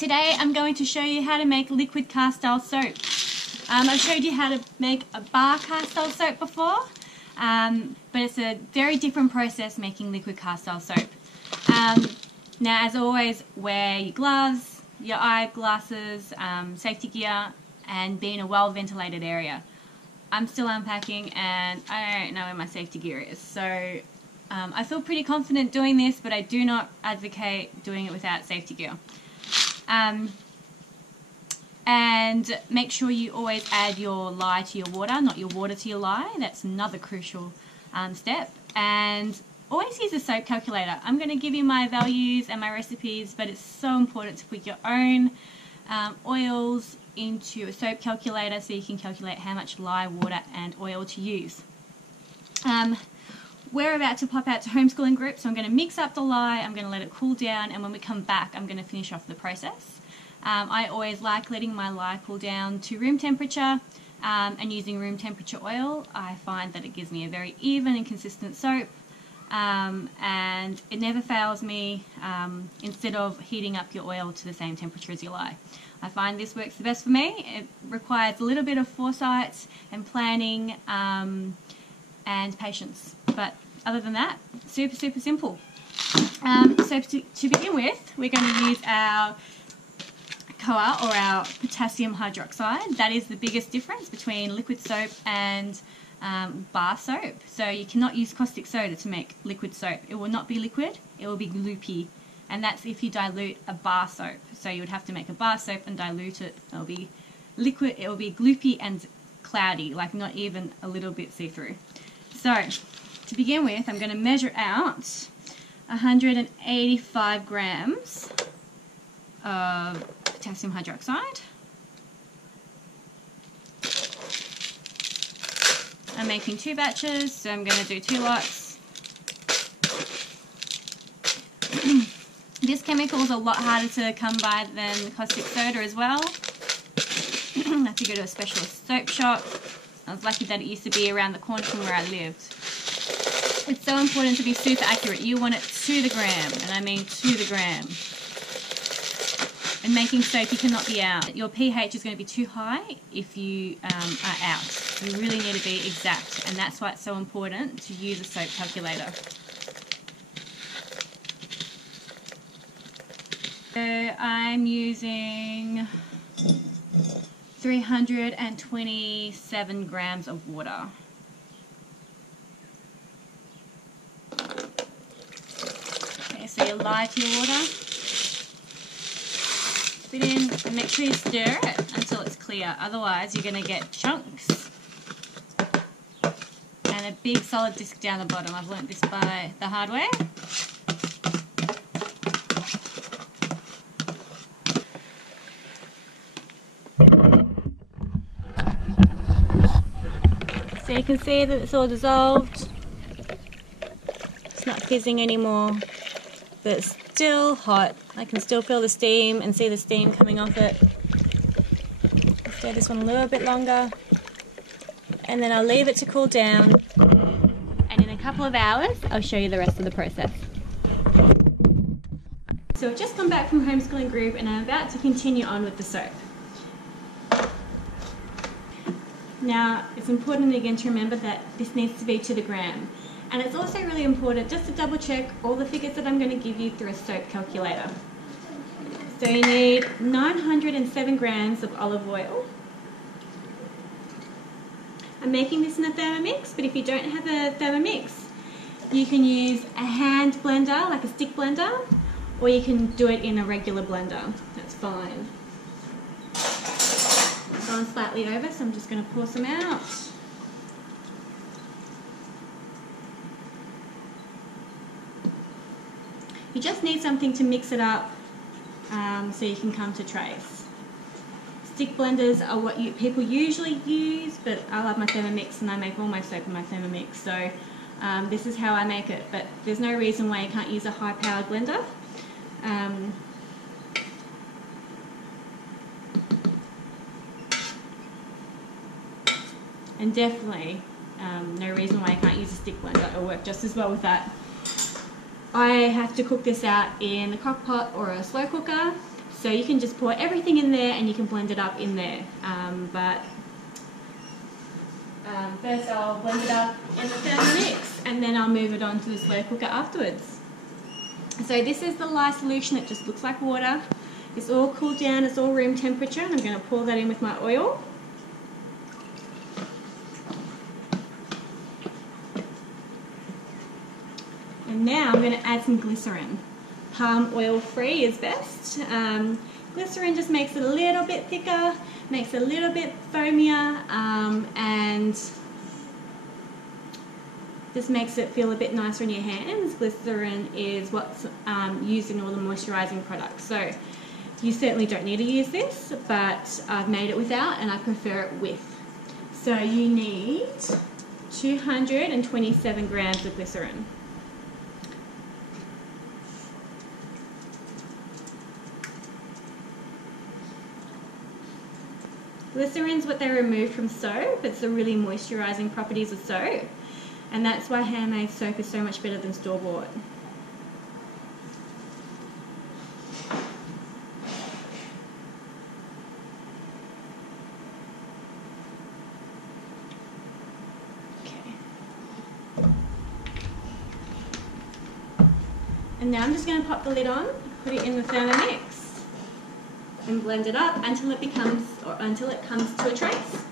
Today I'm going to show you how to make liquid Castile soap. I've showed you how to make a bar Castile soap before, but it's a very different process making liquid Castile soap. Now, as always, wear your gloves, your eyeglasses, safety gear, and be in a well ventilated area. I'm still unpacking and I don't know where my safety gear is, so I feel pretty confident doing this, but I do not advocate doing it without safety gear. And make sure you always add your lye to your water, not your water to your lye. That's another crucial step. And always use a soap calculator. I'm going to give you my values and my recipes, but it's so important to put your own oils into a soap calculator so you can calculate how much lye, water and oil to use. We're about to pop out to homeschooling group, so I'm going to mix up the lye, I'm going to let it cool down, and when we come back I'm going to finish off the process. I always like letting my lye cool down to room temperature, and using room temperature oil. I find that it gives me a very even and consistent soap, and it never fails me instead of heating up your oil to the same temperature as your lye. I find this works the best for me. It requires a little bit of foresight and planning and patience, but other than that, super simple. So to begin with, we're going to use our COA, or our potassium hydroxide. That is the biggest difference between liquid soap and bar soap. So you cannot use caustic soda to make liquid soap. It will not be liquid, it will be gloopy, and that's if you dilute a bar soap. So you would have to make a bar soap and dilute it. It'll be liquid, it will be gloopy and cloudy, like not even a little bit see-through. So to begin with, I'm going to measure out 185 grams of potassium hydroxide. I'm making 2 batches, so I'm going to do 2 lots. This chemical is a lot harder to come by than caustic soda as well. I have to go to a specialist soap shop. I was lucky that it used to be around the corner from where I lived. It's so important to be super accurate. You want it to the gram, and I mean to the gram. In making soap, you cannot be out. Your pH is going to be too high if you are out. You really need to be exact, and that's why it's so important to use a soap calculator. So I'm using 327 grams of water. Okay, so you lye to your water. Put in and make sure you stir it until it's clear, otherwise you're going to get chunks and a big solid disc down the bottom. I've learnt this by the hard way. So you can see that it's all dissolved. It's not fizzing anymore, but it's still hot. I can still feel the steam and see the steam coming off it. I'll stir this one a little bit longer, and then I'll leave it to cool down, and in a couple of hours I'll show you the rest of the process. So I've just come back from homeschooling group and I'm about to continue on with the soap. Now, it's important again to remember that this needs to be to the gram. And it's also really important just to double check all the figures that I'm going to give you through a soap calculator. So you need 907 grams of olive oil. I'm making this in a Thermomix, but if you don't have a Thermomix, you can use a hand blender, like a stick blender, or you can do it in a regular blender. That's fine. It's gone slightly over, so I'm just going to pour some out. You just need something to mix it up so you can come to trace. Stick blenders are what people usually use, but I love my Thermomix and I make all my soap in my Thermomix, so this is how I make it, but there's no reason why you can't use a high-powered blender. And definitely no reason why I can't use a stick blender. It'll work just as well with that. I have to cook this out in the crock pot or a slow cooker, So you can just pour everything in there and you can blend it up in there. First I'll blend it up in the Thermomix and then I'll move it on to the slow cooker afterwards. So this is the lye solution. It just looks like water. It's all cooled down, it's all room temperature, and I'm going to pour that in with my oil. And now I'm going to add some glycerin. Palm oil free is best. Glycerin just makes it a little bit thicker, makes it a little bit foamier, and just makes it feel a bit nicer in your hands. Glycerin is what's used in all the moisturising products. So you certainly don't need to use this, but I've made it without and I prefer it with. So you need 227 grams of glycerin. Glycerin's what they remove from soap. It's the really moisturising properties of soap. And that's why handmade soap is so much better than store-bought. Okay. And now I'm just going to pop the lid on, put it in the Thermomix, and blend it up until it comes to a trace.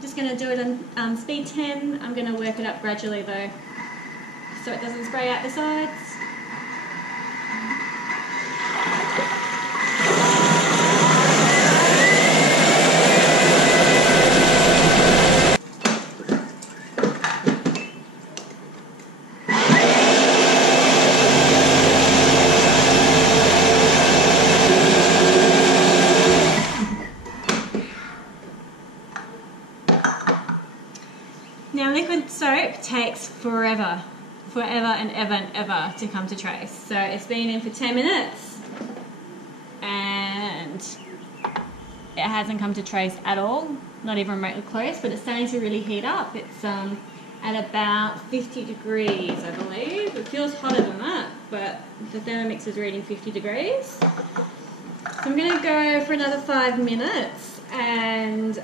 Just going to do it on speed 10. I'm going to work it up gradually though, so it doesn't spray out the sides. Now liquid soap takes forever and ever to come to trace. So it's been in for 10 minutes and it hasn't come to trace at all, not even remotely close, but it's starting to really heat up. It's at about 50 degrees, I believe. It feels hotter than that, but the Thermomix is reading 50 degrees. So I'm going to go for another 5 minutes and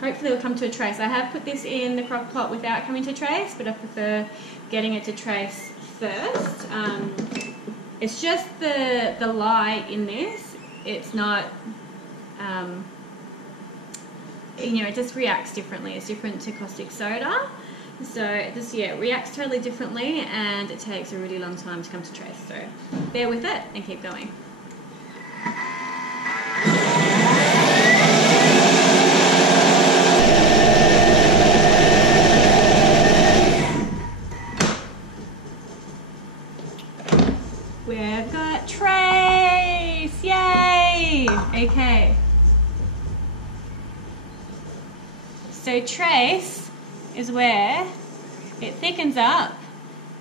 hopefully it'll come to a trace. I have put this in the crock pot without coming to trace, but I prefer getting it to trace first. It's just the lye in this. It's not, it just reacts differently. It's different to caustic soda. So it just, it reacts totally differently and it takes a really long time to come to trace. So bear with it and keep going. We've got trace! Yay! Okay. So trace is where it thickens up,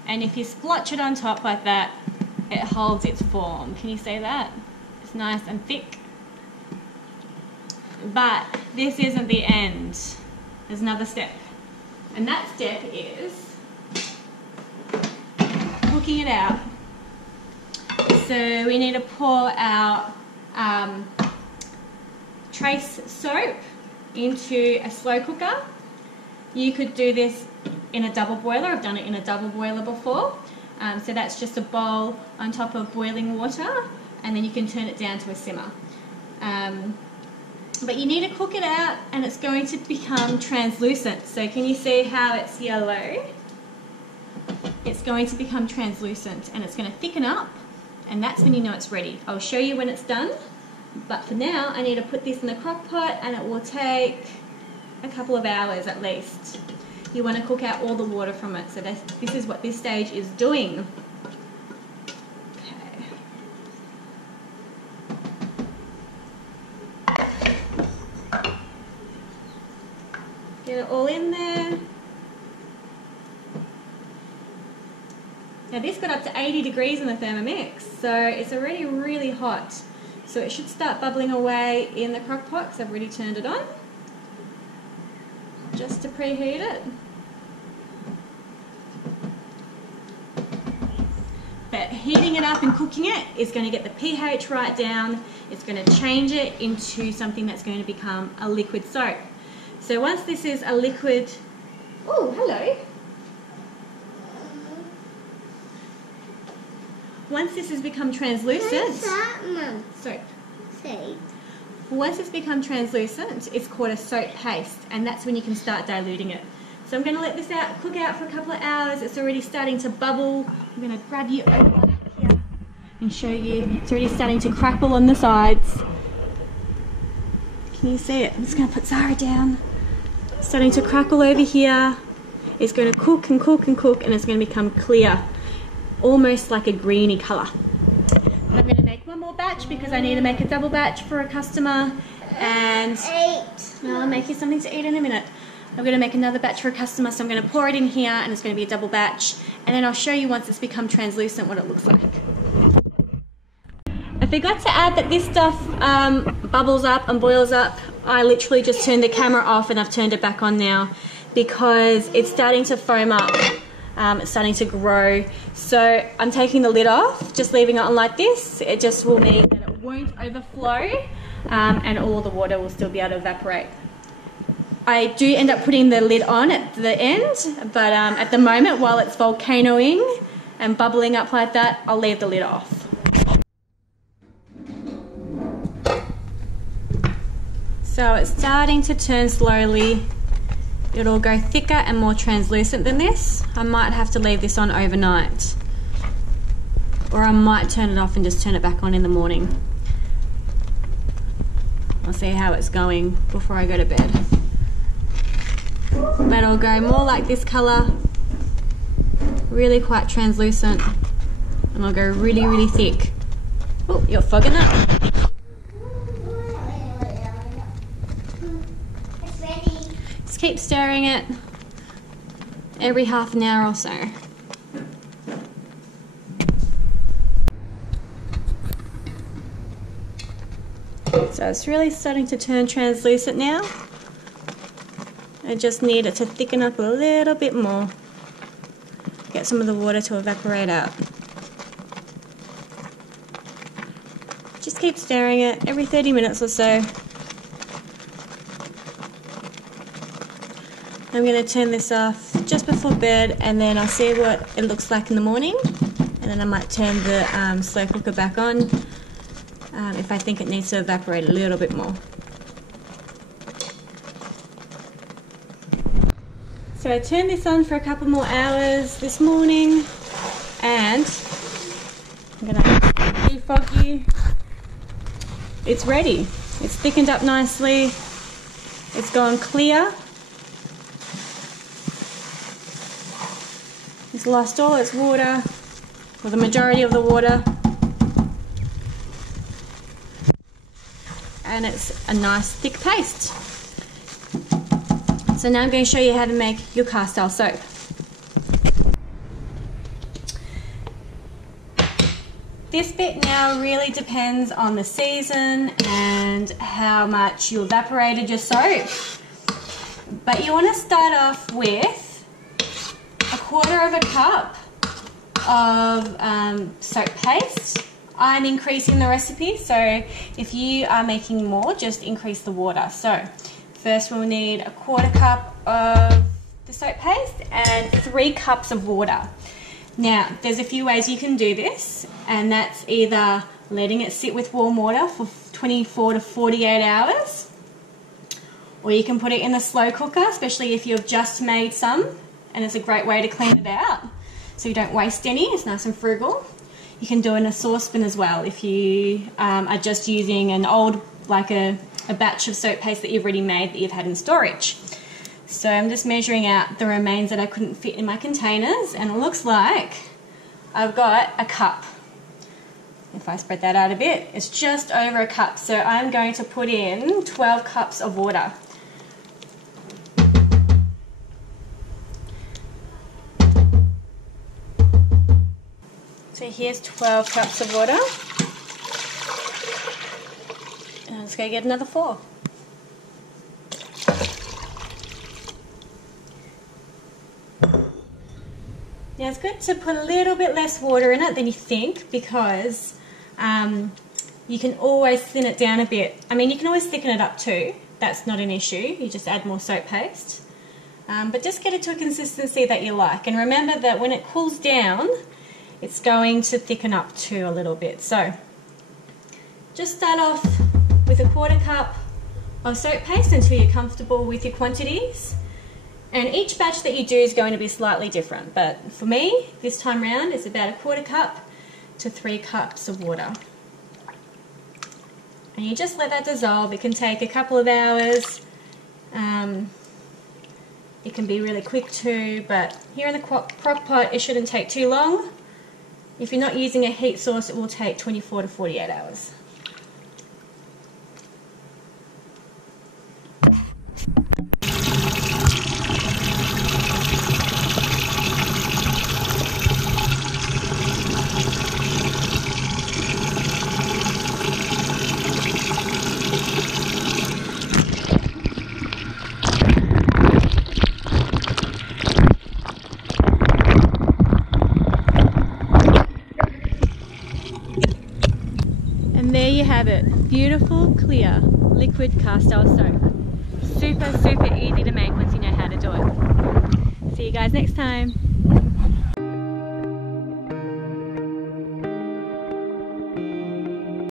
and if you splotch it on top like that, it holds its form. Can you see that? It's nice and thick. But this isn't the end. There's another step. And that step is cooking it out. So we need to pour our trace soap into a slow cooker. You could do this in a double boiler. I've done it in a double boiler before. So that's just a bowl on top of boiling water, and then you can turn it down to a simmer. But you need to cook it out and it's going to become translucent. So can you see how it's yellow? It's going to become translucent and it's going to thicken up, and that's when you know it's ready. I'll show you when it's done, but for now I need to put this in the crock pot and it will take a couple of hours at least. You want to cook out all the water from it, so this is what this stage is doing. Get it all in there. Now this got up to 80 degrees in the Thermomix, so it's already really hot. So it should start bubbling away in the crock pot because I've already turned it on, just to preheat it. But heating it up and cooking it is going to get the pH right down. It's going to change it into something that's going to become a liquid soap. So once this is a liquid... Oh, hello. Once this has become translucent... Soap. Once it's become translucent, it's called a soap paste, and that's when you can start diluting it. So I'm going to let this cook out for a couple of hours. It's already starting to bubble. I'm going to grab you over here and show you. It's already starting to crackle on the sides. Can you see it? I'm just going to put Zara down. It's starting to crackle over here. It's going to cook and cook and cook, and it's going to become clear, almost like a greeny colour. I'm going to make one more batch because I need to make a double batch for a customer, and I'll make you something to eat in a minute. I'm going to make another batch for a customer, so I'm going to pour it in here, and it's going to be a double batch, and then I'll show you once it's become translucent what it looks like. I forgot to add that this stuff bubbles up and boils up. I literally just turned the camera off and I've turned it back on now because it's starting to foam up. It's starting to grow. So I'm taking the lid off, just leaving it on like this. It just will mean that it won't overflow and all the water will still be able to evaporate. I do end up putting the lid on at the end, but at the moment, while it's volcanoing and bubbling up like that, I'll leave the lid off. So it's starting to turn slowly. It'll go thicker and more translucent than this. I might have to leave this on overnight, or I might turn it off and just turn it back on in the morning. I'll see how it's going before I go to bed. But it'll go more like this colour, really quite translucent, and it'll go really, really thick. Oh, you're fogging up. It's ready. Just keep stirring it every half an hour or so. So it's really starting to turn translucent now. I just need it to thicken up a little bit more. Get some of the water to evaporate out. Just keep stirring it every 30 minutes or so. I'm going to turn this off just before bed, and then I'll see what it looks like in the morning, and then I might turn the slow cooker back on if I think it needs to evaporate a little bit more. So I turned this on for a couple more hours this morning, and I'm going to defog you. It's ready. It's thickened up nicely. It's gone clear. It's lost all its water, or the majority of the water, and it's a nice thick paste. So now I'm going to show you how to make your Castile soap. This bit now really depends on the season and how much you evaporated your soap. But you want to start off with 1/4 cup of soap paste. I'm increasing the recipe, so if you are making more, just increase the water. So first we'll need 1/4 cup of the soap paste and 3 cups of water. Now, there's a few ways you can do this, and that's either letting it sit with warm water for 24 to 48 hours, or you can put it in the slow cooker, especially if you've just made some, and it's a great way to clean it out so you don't waste any. It's nice and frugal. You can do it in a saucepan as well if you are just using an old, like a batch of soap paste that you've already made that you've had in storage. So I'm just measuring out the remains that I couldn't fit in my containers, and it looks like I've got a cup. If I spread that out a bit, it's just over a cup. So I'm going to put in 12 cups of water. So here's 12 cups of water. And let's go get another 4. Now it's good to put a little bit less water in it than you think, because you can always thin it down a bit. I mean, you can always thicken it up too. That's not an issue. You just add more soap paste. But just get it to a consistency that you like. And remember that when it cools down, it's going to thicken up too a little bit. So just start off with a 1/4 cup of soap paste until you're comfortable with your quantities. And each batch that you do is going to be slightly different. But for me, this time round, it's about a 1/4 cup to 3 cups of water. And you just let that dissolve. It can take a couple of hours. It can be really quick too, but here in the crock pot, it shouldn't take too long. If you're not using a heat source, it will take 24 to 48 hours. And there you have it, beautiful, clear, liquid Castile soap. Super, super easy to make once you know how to do it. See you guys next time.